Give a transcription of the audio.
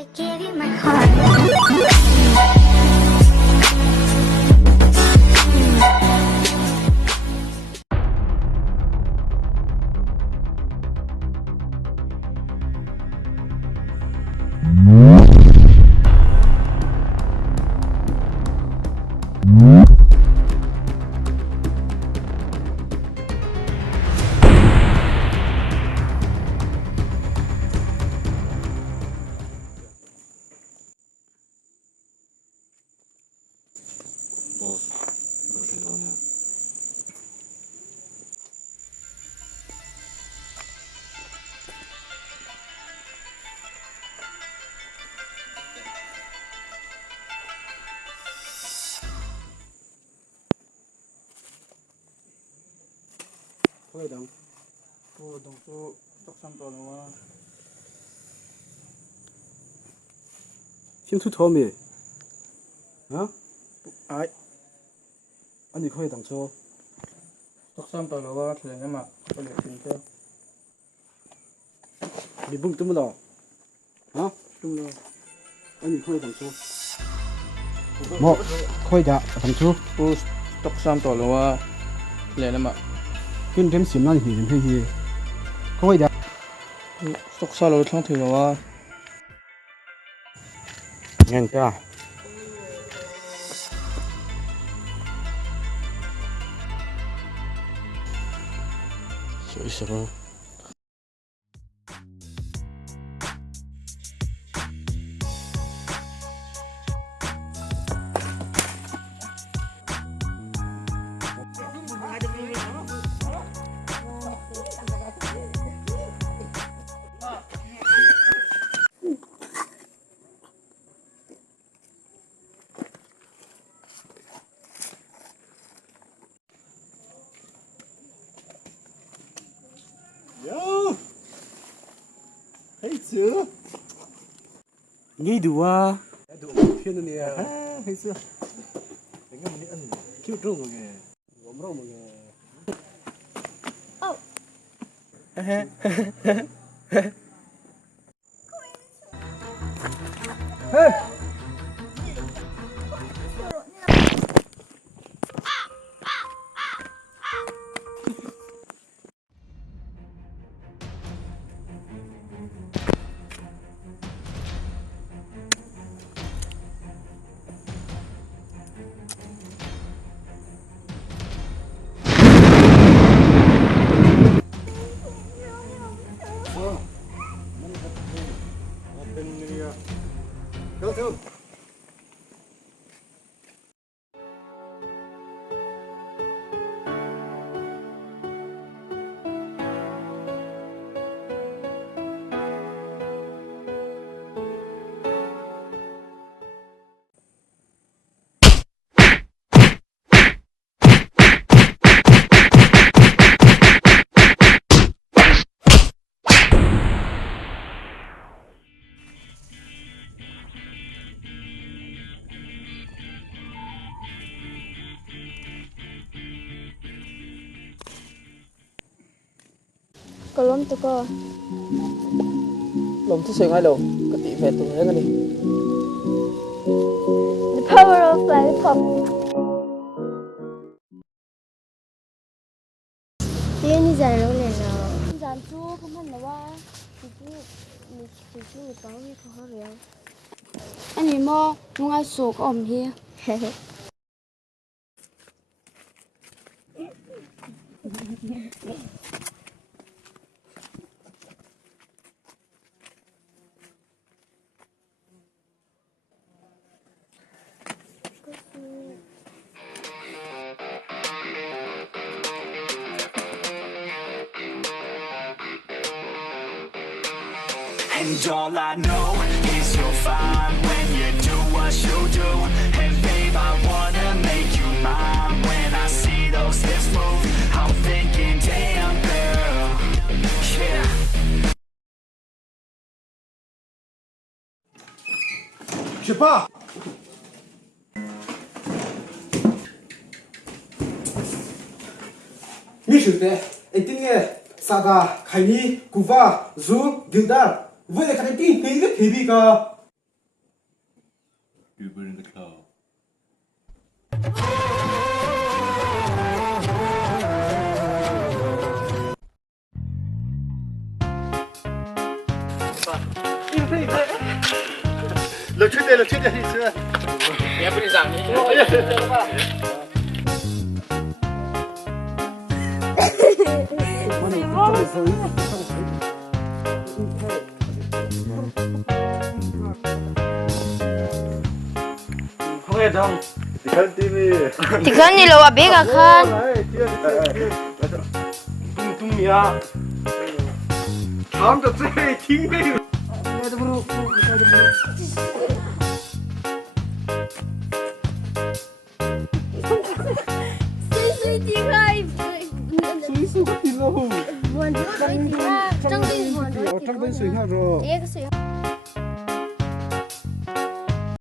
I gave you my heart. Boss, Barcelona. Thôi đồng, cô đồng số tóc xăm tỏ nó 힘 투 처음에, 어? 아이, 아니 거의 당초 떡삼 떨어가 되냐마 빨리 진짜 미붕 뜨문다, 어? 좀 아니 거의 당초. 뭐 거의 다 당초. 또 떡삼 떨어가 되냐마 근템 심난 희림 회희. 거의 다. 떡살로 상태가 괜찮아. 있어. 야, 헤이 쯔. nghĩ đùa. Đùa phiên này à, hay chưa? Đánh cái này ăn kêu trâu mà nghe, gom rau mà nghe. Hey. Go to. Có lắm tụi cô. lồng thứ sinh hay đâu cái tỷ về tụi nó cái đi The power of lollipop. Tiên đi dàn lâu liền rồi. Dàn chú không hẳn là ba. Thì chú có cái khó rồi. Anh ấy mò, muốn ai sổ có ẩm here. And all I know is you're fine when you do what you do. And babe, I wanna make you mine. When I see those hips move, I'm thinking, damn girl, yeah. Je sais pas. 미슈데 에팅에 사가 카이니 구바 주 길달 왜 카레티 베이게 베비가 Do it in the club. Lo chút đây đi chưa? Em phải giảng đi. Không nghe đâu. Kan TV. Thì khăn gì lâu à biết à khăn. tung ya. 다음 주 제일 긴 게. Suy đi khai. 수가 딜러. Buồn nữa suy đi ha. Trong đi buồn nữa. trong bên suy ha rồi. Tiếc suy.